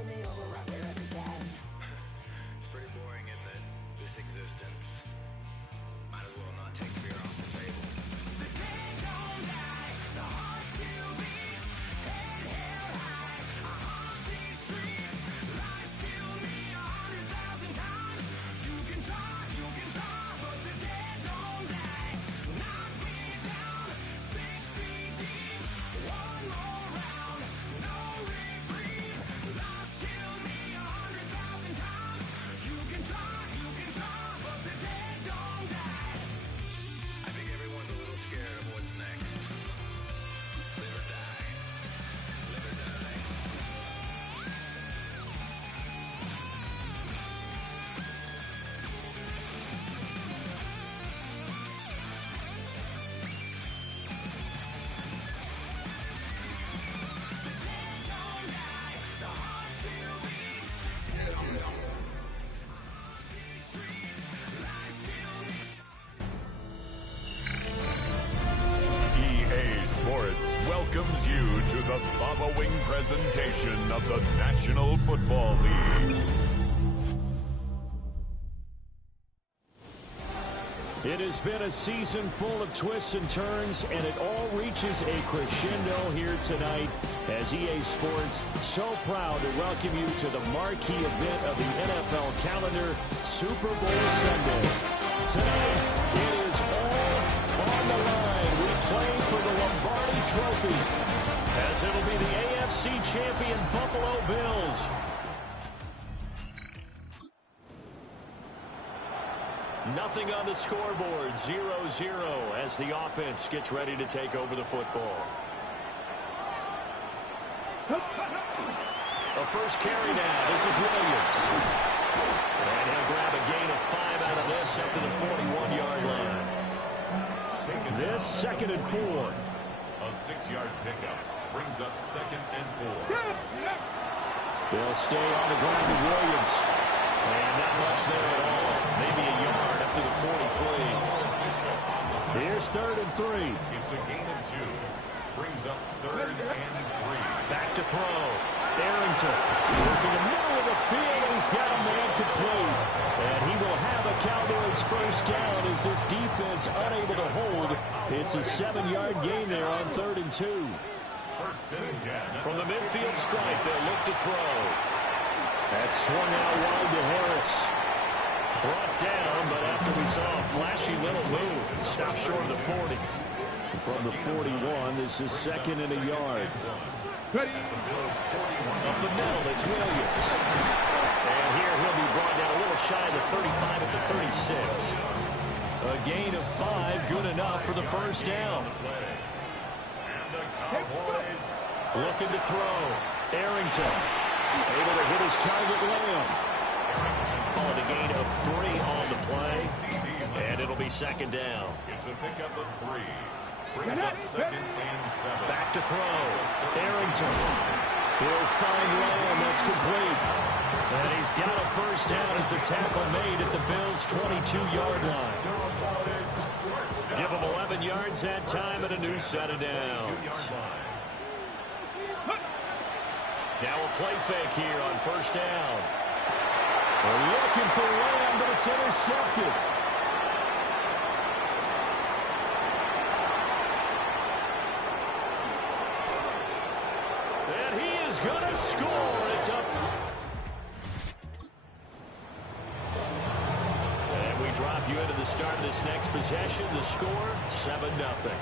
It's pretty boring, isn't it? This existence. Might as well not take fear off the table. The dead don't die, the heart still beats, head held high, I haunt these streets, lies kill me 100,000 times. You can try, but the dead don't die. Knock me down, 6 feet deep, one more round, no reprieve, lies kill me 100,000 times. You can try, but the dead don't die. I think everyone's a little scared of what's next. Live or die. Live or die. The dead don't die, the heart still beats, head held high, I haunt these streets, lies kill me. EA Sports welcomes you to the following presentation of the National Football League. It has been a season full of twists and turns, and it all reaches a crescendo here tonight as EA Sports so proud to welcome you to the marquee event of the NFL calendar, Super Bowl Sunday. Tonight, it is all on the line. We play for the Lombardi Trophy, as it'll be the AFC champion Buffalo Bills Nothing on the scoreboard, 0-0 as the offense gets ready to take over the football. A first carry now. This is Williams. And he'll grab a gain of 5 out of this up to the 41-yard line. This 2nd and 4. A 6-yard pickup brings up 2nd and 4. They'll stay on the ground with Williams. And not much there at all. Maybe a yard up to the 43. Here's 3rd and 3. It's a gain of 2. Brings up 3rd and 3. Back to throw. Arrington working the middle of the field, and he's got a man complete. And he will have a Cowboys first down as this defense unable to hold. It's a 7-yard gain there on 3rd and 2. First and 10. From the midfield stripe, they'll look to throw. That's swung out wide to Harris. Brought down, but after we saw a flashy little move, stopped short of the 40. From the 41, this is 2nd and a yard. Ready? Up the middle, it's Williams. And here he'll be brought down a little shy of the 35 at the 36. A gain of 5, good enough for the first down. And the Cowboys Looking to throw. Arrington. Able to hit his target, Lamb. Called a gain of 3 on the play. And it'll be 2nd down. It's a pickup of 3. Brings up 2nd and 7. Back to throw. Arrington. He'll find Lamb. That's complete. And he's got a first down as the tackle made at the Bills' 22-yard line. Give them 11 yards that time and a new set of downs. Now a play fake here on first down. They're looking for Lamb, but it's intercepted. And he is going to score. It's up. And we drop you into the start of this next possession. The score, 7-0.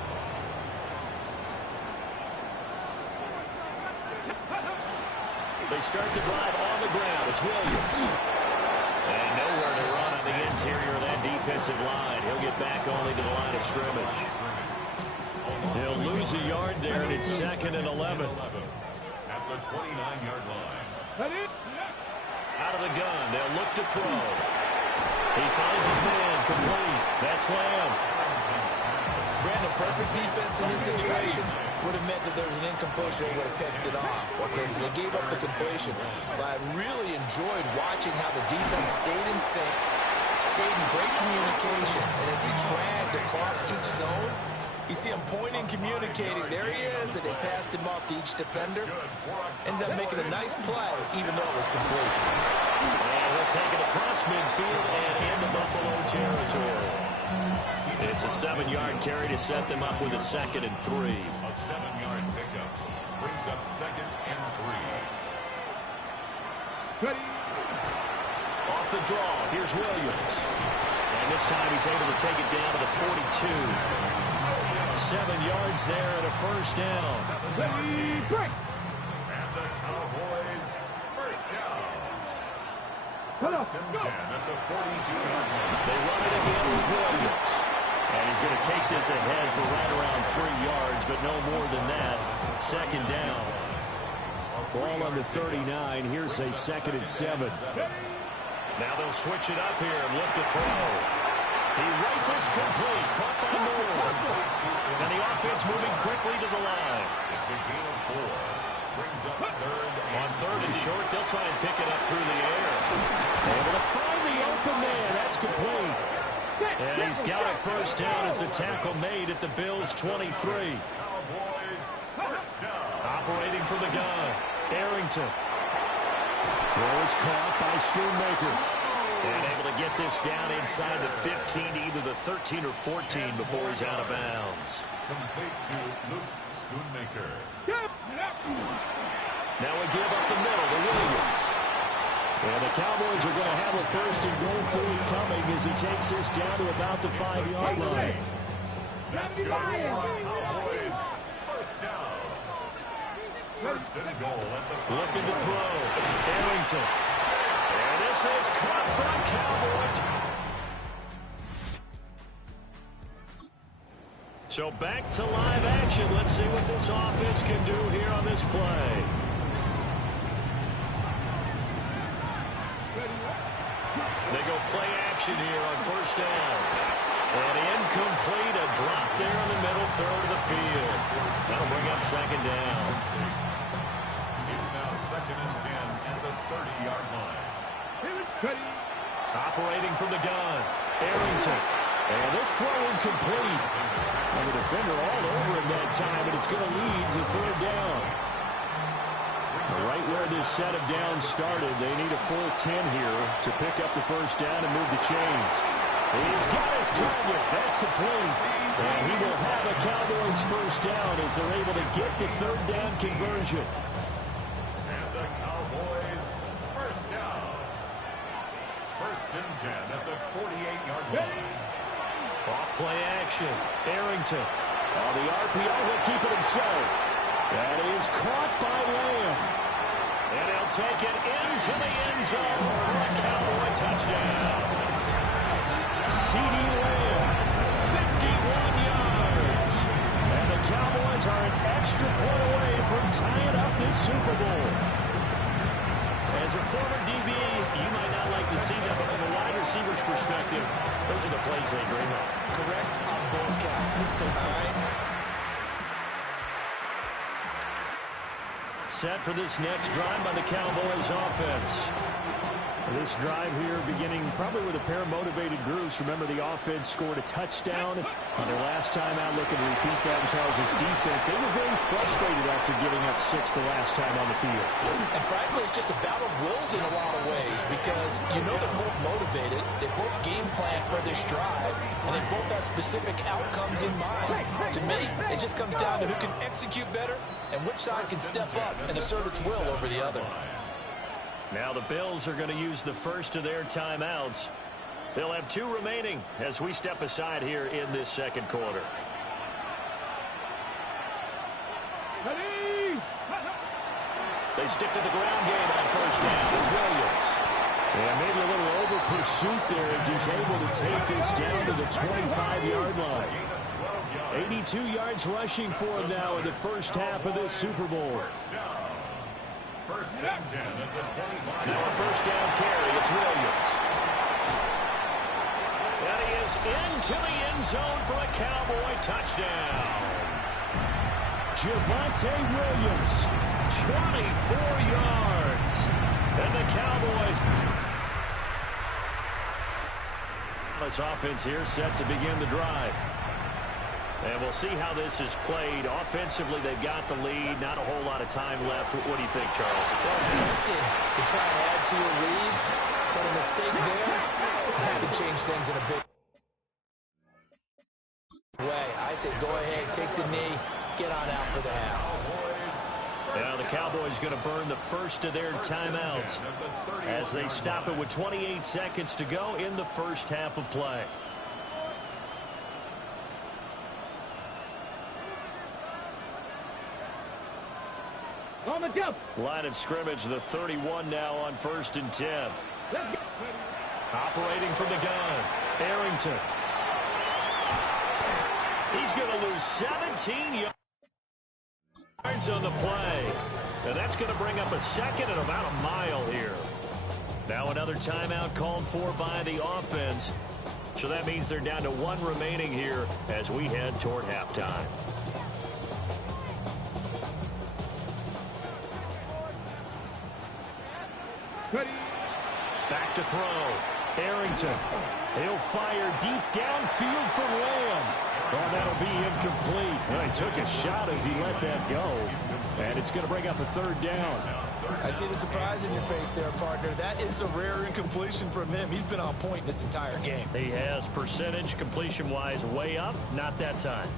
They start the drive on the ground. It's Williams. And nowhere to run on the interior of that defensive line. He'll get back only to the line of scrimmage. He'll lose a yard there, and it's 2nd and 11. At the 29-yard line. Out of the gun, they'll look to throw. He finds his man, complete. That's Lamb. Brandon, perfect defense in this situation would have meant that there was an incompletion and would have picked it off. Okay, so they gave up the completion. But I really enjoyed watching how the defense stayed in sync, stayed in great communication, and as he dragged across each zone, You see him pointing, communicating. There he is, and they passed him off to each defender. Ended up making a nice play, even though it was complete. And he'll take it across midfield and into Buffalo territory. It's a 7-yard carry to set them up with a 2nd and 3. A 7-yard pickup brings up 2nd and 3. Off the draw, here's Williams. And this time he's able to take it down to the 42. 7 yards there and a first down. And the Cowboys first down. First and 10 at the 42-yard line. They run it again with Williams. And he's going to take this ahead for right around 3 yards, but no more than that. 2nd down. Ball on the 39. Here's a 2nd and 7. Now they'll switch it up here and look to throw. He rifles complete. Caught by Moore. And the offense moving quickly to the line. It's a gain of 4. Brings up 3rd. On 3rd and short, they'll try and pick it up through the air. Able to find the open man. That's complete. And he's got a first down as the tackle made at the Bills' 23. Cowboys first down. Operating from the gun. Arrington. Throw is caught by Schoonmaker. And able to get this down inside the 15 to either the 13 or 14 before he's out of bounds. Complete to Luke Schoonmaker. Now we give up the middle to Williams. And the Cowboys are going to have a first and goal forthcoming as he takes this down to about the 5-yard line. That's good for Cowboys. First down. First and goal at the 5. Looking to throw. Arrington. And this is caught from Cowboys. So back to live action. Let's see what this offense can do here on this play. They go play action here on first down. And incomplete, a drop there in the middle third of the field. That'll bring up 2nd down. It's now 2nd and 10 at the 30-yard line. Operating from the gun. Arrington. And this throw incomplete. And the defender all over him that time, and it's going to lead to 3rd down. Right where this set of downs started, they need a full 10 here to pick up the first down and move the chains. He's got his target. That's complete. And he will have a Cowboys first down as they're able to get the 3rd down conversion. And the Cowboys first down. First and 10 at the 48-yard line. Off play action. Arrington. On the RPO, he'll keep it himself. That is caught by Lamb. And he'll take it into the end zone for a Cowboy touchdown. CeeDee Lamb, 51 yards. And the Cowboys are an extra point away from tying up this Super Bowl. As a former DB, you might not like to see that, but from a wide receiver's perspective, those are the plays they dream of. Correct on both counts. All right. Set for this next drive by the Cowboys offense. This drive here beginning probably with a pair of motivated groups. Remember, the offense scored a touchdown on their last time out. Looking to repeat that in Charles' defense. They were very frustrated after giving up 6 the last time on the field. And frankly, it's just a battle of wills in a lot of ways because you know they're both motivated. They both game plan for this drive, and they both have specific outcomes in mind. To me, it just comes down to who can execute better and which side can step up and assert its will over the other. Now the Bills are going to use the first of their timeouts. They'll have 2 remaining as we step aside here in this second quarter. They stick to the ground game on first down. It's Williams. And maybe a little over pursuit there as he's able to take this down to the 25-yard line. 82 yards rushing for him now in the first half of this Super Bowl. First and 10 at the 25. Now a first down carry. It's Williams. And he is into the end zone for a Cowboy touchdown. Javonte Williams, 24 yards. And the Cowboys. This offense here set to begin the drive. And we'll see how this is played. Offensively, they've got the lead. Not a whole lot of time left. What do you think, Charles? Well, it's tempting to try and add to your lead, but a mistake there, that could change things in a big way. I say go ahead, take the knee, get on out for the half. Now the Cowboys going to burn the first of their timeouts as they stop it with 28 seconds to go in the first half of play. Line of scrimmage, the 31 now on 1st and 10. Operating from the gun, Arrington. He's going to lose 17 yards on the play. And that's going to bring up a second and about a mile here. Now another timeout called for by the offense. So that means they're down to one remaining here as we head toward halftime. Back to throw. Arrington. He'll fire deep downfield for Lamb. Oh, that'll be incomplete. Well, he took a shot as he let that go. And it's going to bring up a third down. I see the surprise in your face there, partner. That is a rare incompletion from him. He's been on point this entire game. He has percentage completion-wise way up. Not that time.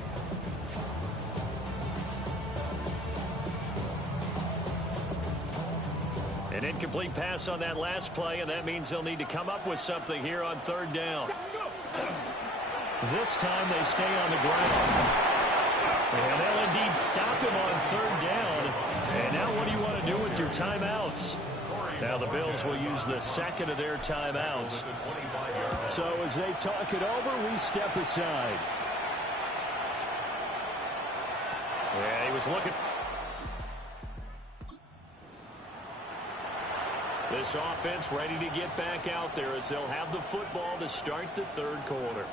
An incomplete pass on that last play, and that means they'll need to come up with something here on third down. This time they stay on the ground. And they'll indeed stop him on third down. And now what do you want to do with your timeouts? Now the Bills will use the second of their timeouts. So as they talk it over, we step aside. Yeah, he was looking. This offense ready to get back out there as they'll have the football to start the third quarter.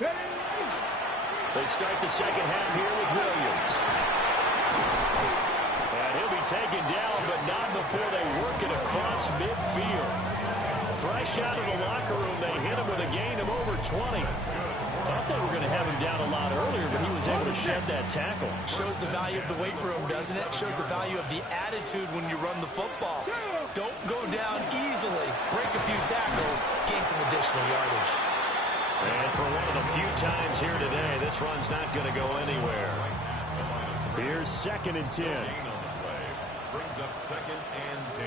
They start the second half here with Williams. And he'll be taken down, but not before they work it across midfield. Fresh out of the locker room, they hit him with a gain of over 20. Thought they were going to have him down a lot earlier, but he was able to shed that tackle. Shows the value of the weight room, doesn't it? Shows the value of the attitude when you run the football. Don't go down easily. Break a few tackles, gain some additional yardage. And for one of the few times here today, this run's not going to go anywhere. Here's 2nd and 10. Brings up 2nd and 10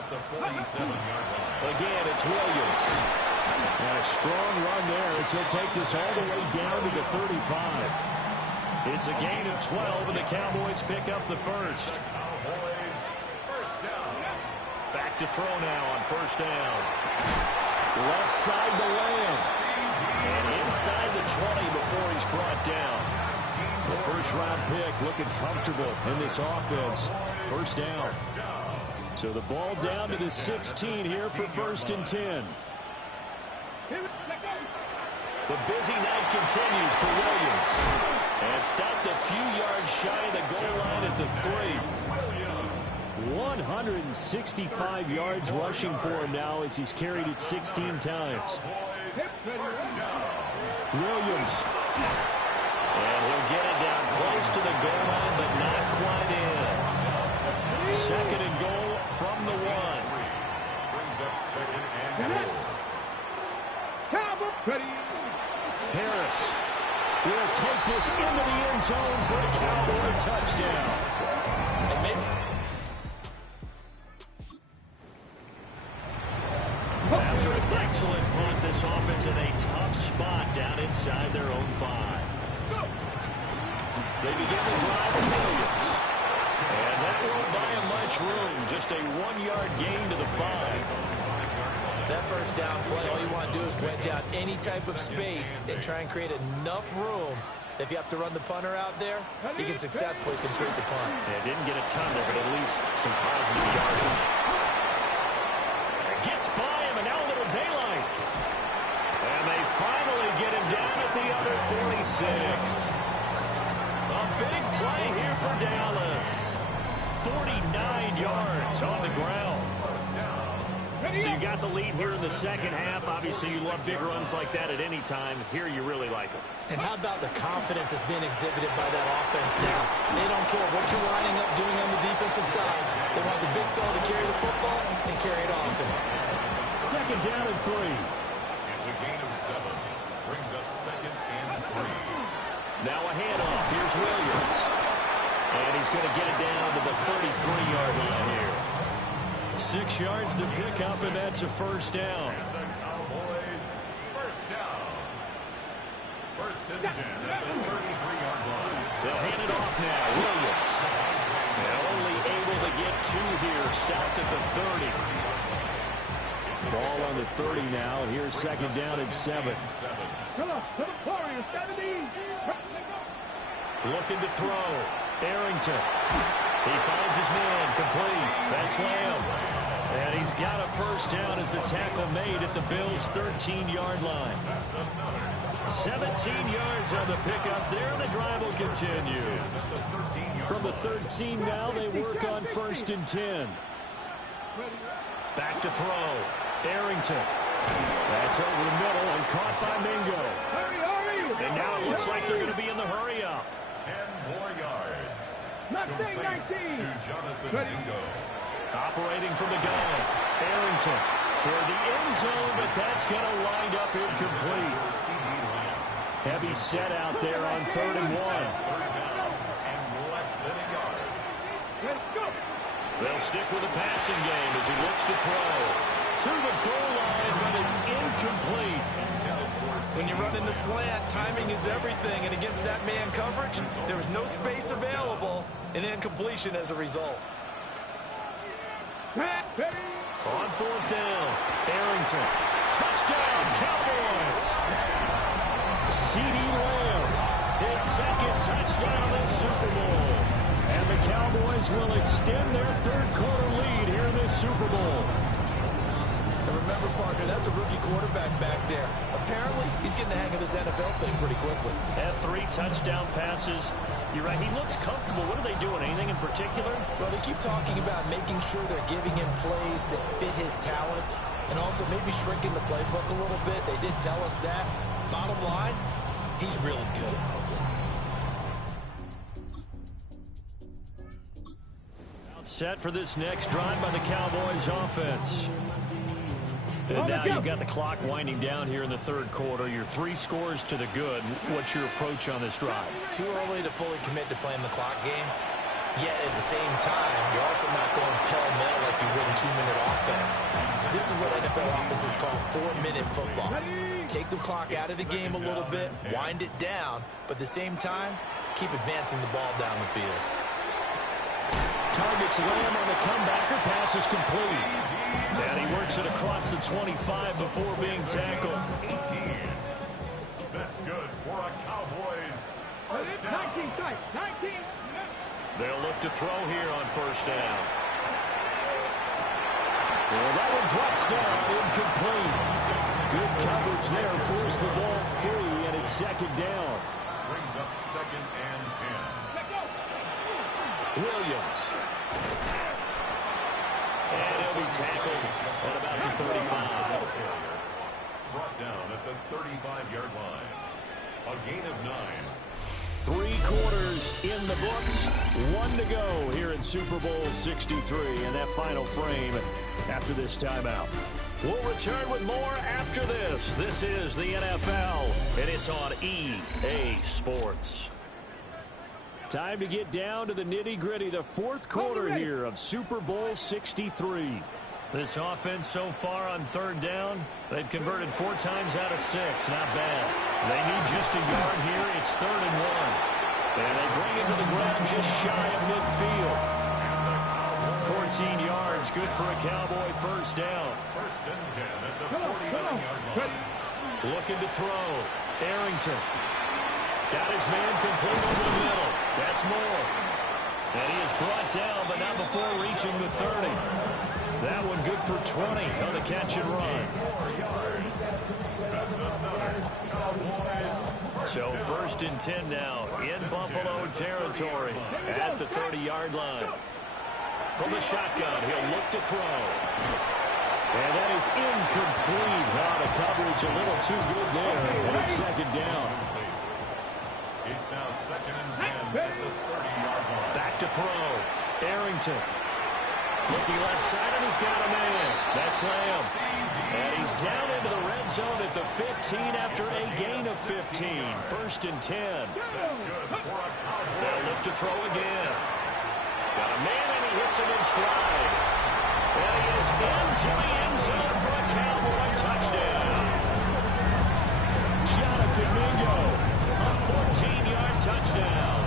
at the 47-yard line. Again, it's Williams. And a strong run there as he'll take this all the way down to the 35. It's a gain of 12, and the Cowboys pick up the first. Cowboys, first down. Back to throw now on first down. Left side to Lamb. And inside the 20 before he's brought down. The first-round pick looking comfortable in this offense. First down. So the ball down to the 16 here for 1st and 10. The busy night continues for Williams. And stopped a few yards shy of the goal line at the 3. 165 yards rushing for him now as he's carried it 16 times. Williams. And he'll get it down close to the goal line, but not quite in. 2nd and goal from the 1. Brings up 2nd and goal. Harris will take this into the end zone for a Cowboy touchdown. After an excellent punt, this offense in a tough spot down inside their own 5. They begin the drive with Williams. And that won't buy him much room. Just a 1-yard gain to the 5. That first down play, all you want to do is wedge out any type of space and try and create enough room. If you have to run the punter out there, he can successfully complete the punt. Yeah, didn't get a ton there, but at least some positive yardage. Gets by him, and now a little daylight. And they finally get him down at the other 46. A big play here for Dallas. 49 yards on the ground. So you got the lead here in the second half. Obviously, you love big runs like that at any time. Here, you really like them. And how about the confidence that's been exhibited by that offense now? They don't care what you're lining up doing on the defensive side. They want the big fella to carry the football and carry it often. Second down and 3. It's a gain of 7. Brings up second and 3. Now a handoff. Here's Williams. And he's going to get it down to the 33-yard line here. 6 yards to pick up, and that's a first down. And the Cowboys, first down. First and 10 at the 33-yard line. They'll hand it off now. Williams. And only able to get 2 here. Stopped at the 30. Ball on the 30 now. Here's second down and 7. Looking to throw. Arrington. He finds his man. Complete. That's Lamb. And he's got a first down as a tackle made at the Bills' 13-yard line. 17 yards on the pickup there, and the drive will continue. From the 13 now, they work on first and 10. Back to throw. Arrington. That's over the middle and caught by Mingo. And now it looks like they're going to be in the hurry-up. 10 more yards. Complete to Jonathan Mingo. Operating from the gun. Arrington toward the end zone, but that's going to wind up incomplete. Heavy set out there on 3rd and 1. And less than a yard. They'll stick with the passing game as he looks to throw. To the goal line, but it's incomplete. When you run in the slant, timing is everything, and against that man coverage, there was no space available, and incompletion as a result. On 4th down, Arrington. Touchdown, Cowboys! CeeDee Lamb, his second touchdown this Super Bowl. And the Cowboys will extend their third-quarter lead here in this Super Bowl. And remember, partner, that's a rookie quarterback back there. Apparently, he's getting the hang of this NFL thing pretty quickly. Had 3 touchdown passes. You're right, he looks comfortable. What are they doing? Anything in particular? Well, they keep talking about making sure they're giving him plays that fit his talents and also maybe shrinking the playbook a little bit. They did tell us that. Bottom line, he's really good. Set for this next drive by the Cowboys offense. And now you've got the clock winding down here in the third quarter. You're 3 scores to the good. What's your approach on this drive? Too early to fully commit to playing the clock game. Yet at the same time, you're also not going pell-mell like you would in 2-minute offense. This is what NFL offenses call 4-minute football. Take the clock out of the game a little bit, wind it down, but at the same time, keep advancing the ball down the field. Targets Lamb on the comebacker. Pass is complete. And he works it across the 25 before being tackled. 18. That's good for a Cowboys first down. 19. They'll look to throw here on first down. Well, that one drops down, incomplete. Good coverage there, forced the ball free, and it's second down. Brings up second and 10. Williams. And he'll be tackled at about the 35. Brought down at the 35-yard line. A gain of 9. 3 quarters in the books. 1 to go here in Super Bowl 63 in that final frame after this timeout. We'll return with more after this. This is the NFL, and it's on EA Sports. Time to get down to the nitty-gritty, the 4th quarter here of Super Bowl 63. This offense so far on 3rd down, they've converted 4 times out of 6. Not bad. They need just a yard here. It's 3rd and 1. And they bring it to the ground just shy of midfield. 14 yards, good for a Cowboy first down. First and 10 at the 49-yard line. Looking to throw. Arrington. Got his man complete over the middle. That's Moore. And he is brought down, but not before reaching the 30. That one good for 20 on the catch and run. So 1st and 10 now in Buffalo territory at the 30-yard line. From the shotgun, he'll look to throw. And that is incomplete. Wow, the coverage a little too good there. And it's second down. It's now 2nd and 10 at the 30-yard line. Back to throw. Arrington. Looking left side, and he's got a man. That's Lamb. And he's down into the red zone at the 15 after a gain of 15. 1st and 10. They'll lift to throw again. Got a man, and he hits him in stride. And he is into the end zone for a Cowboy touchdown. Jonathan Mingo, a 14-yard touchdown.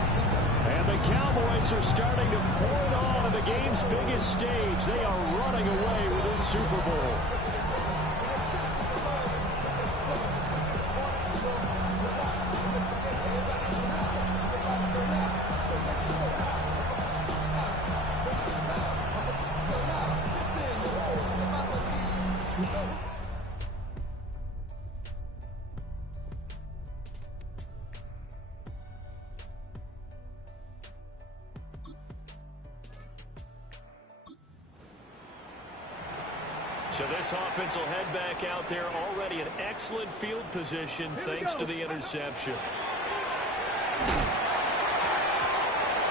And the Cowboys are starting to pour it on at the game's biggest stage. They are running away with this Super Bowl. So this offense will head back out there, already in excellent field position thanks to the interception.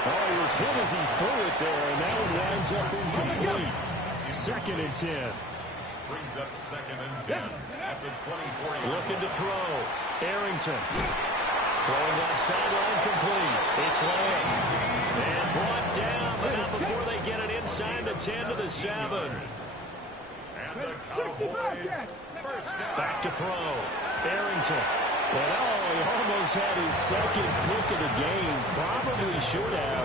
Oh, he was hit as he threw it there, and that one winds up incomplete. 2nd and 10. Brings up 2nd and 10 at the 24. Looking to throw. Arrington. Throwing that sideline complete. It's Lamb. And brought down, but not before they get it inside the 10 to the 7. The Cowboys first down. Back to throw. Arrington. But he almost had his second pick of the game. Probably should have.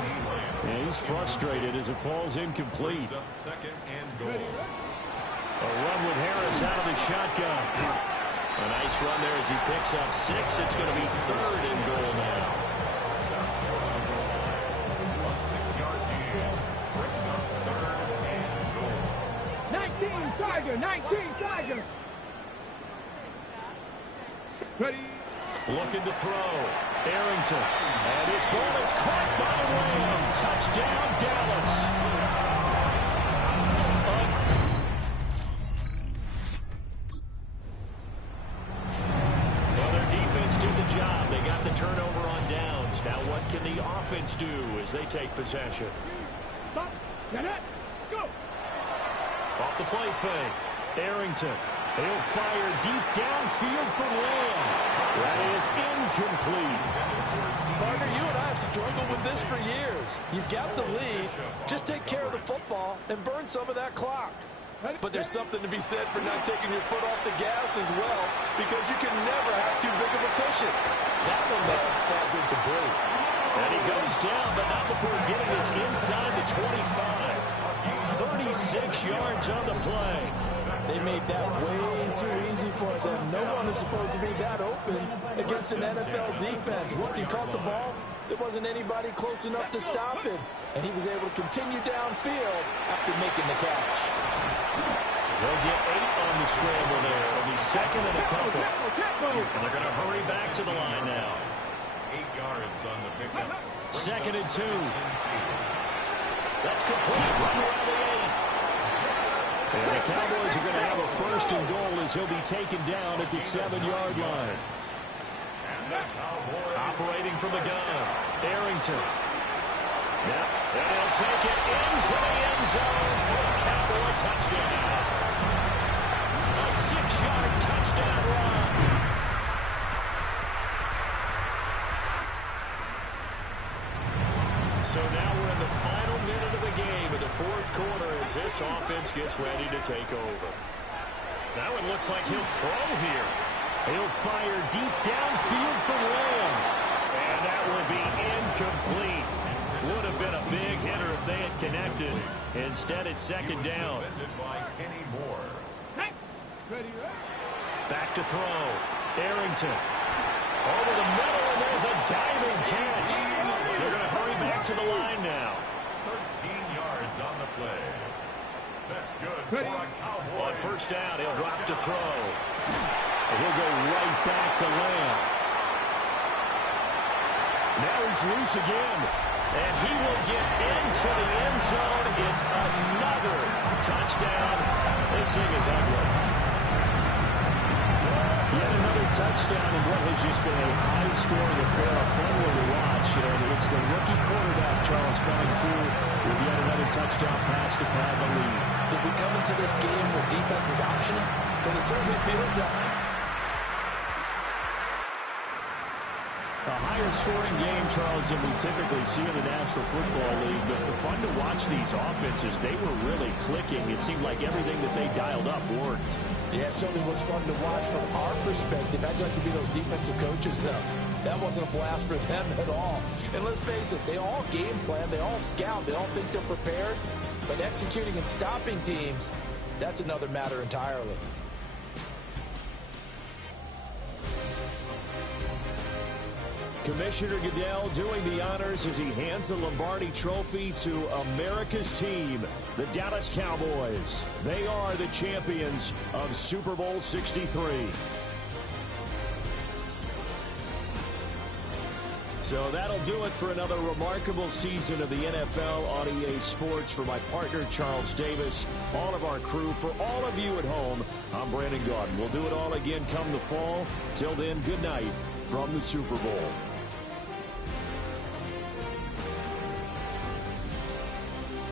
And he's frustrated as it falls incomplete. Up 2nd and goal. A run with Harris out of the shotgun. A nice run there as he picks up 6. It's going to be 3rd and goal now. A 6-yard gain brings up 3rd and goal. 19 Tiger, 19 Tiger. Ready. Looking to throw. Arrington. And his ball is caught by Lamb. Touchdown, Dallas. Well, their defense did the job. They got the turnover on downs. Now what can the offense do as they take possession? Stop. Get it. Go. Off the play fake. Arrington. He'll fire deep downfield for Lamb. That is incomplete. Partner, you and I have struggled with this for years. You've got the lead. Just take care of the football and burn some of that clock. But there's something to be said for not taking your foot off the gas as well, because you can never have too big of a cushion. That one, though, falls incomplete. And he goes down, but not before getting us inside the 25. 36 yards on the play. They made that way too easy for them. No one is supposed to be that open against an NFL defense. Once he caught the ball, there wasn't anybody close enough to stop it. And he was able to continue downfield after making the catch. They'll get 8 on the scramble there. It'll be 2nd and a couple. And they're going to hurry back to the line now. 8 yards on the pickup. 2nd and 2. That's complete. Run around the 8. And the Cowboys are going to have a 1st and goal as he'll be taken down at the 7-yard line. Operating from the gun. Arrington. Yep. And he'll take it into the end zone for a Cowboy touchdown. A 6-yard touchdown run. So now we're in the final minute of the game in the 4th quarter as this offense gets ready to take over. That one looks like he'll throw here. He'll fire deep downfield for Lamb. And that will be incomplete. Would have been a big hitter if they had connected. Instead, it's 2nd down. Back to throw. Arrington. Over the middle, and there's a diving catch. They're going to hurry back to the line now. 13 yards on the play. That's good for a Cowboy. On 1st down, he'll drop to throw. And he'll go right back to Lamb. Now he's loose again. And he will get into the end zone. It's another touchdown This thing is ugly. Yet another touchdown in what has just been a high-scoring affair, a fun one to watch, and it's the rookie quarterback, Charles, coming through with yet another touchdown pass to pad the lead. Did we come into this game where defense was optional? Because it certainly feels that. A higher-scoring game, Charles, than we typically see in the National Football League, but the fun to watch these offenses, they were really clicking. It seemed like everything that they dialed up worked. Yeah, it certainly was fun to watch from our perspective. I'd like to be those defensive coaches, though. That wasn't a blast for them at all. And let's face it, they all game plan, they all scout, they all think they're prepared. But executing and stopping teams, that's another matter entirely. Commissioner Goodell doing the honors as he hands the Lombardi Trophy to America's team, the Dallas Cowboys. They are the champions of Super Bowl 63. So that'll do it for another remarkable season of the NFL on EA Sports. For my partner, Charles Davis, all of our crew, for all of you at home, I'm Brandon Gaudin. We'll do it all again come the fall. Till then, good night from the Super Bowl.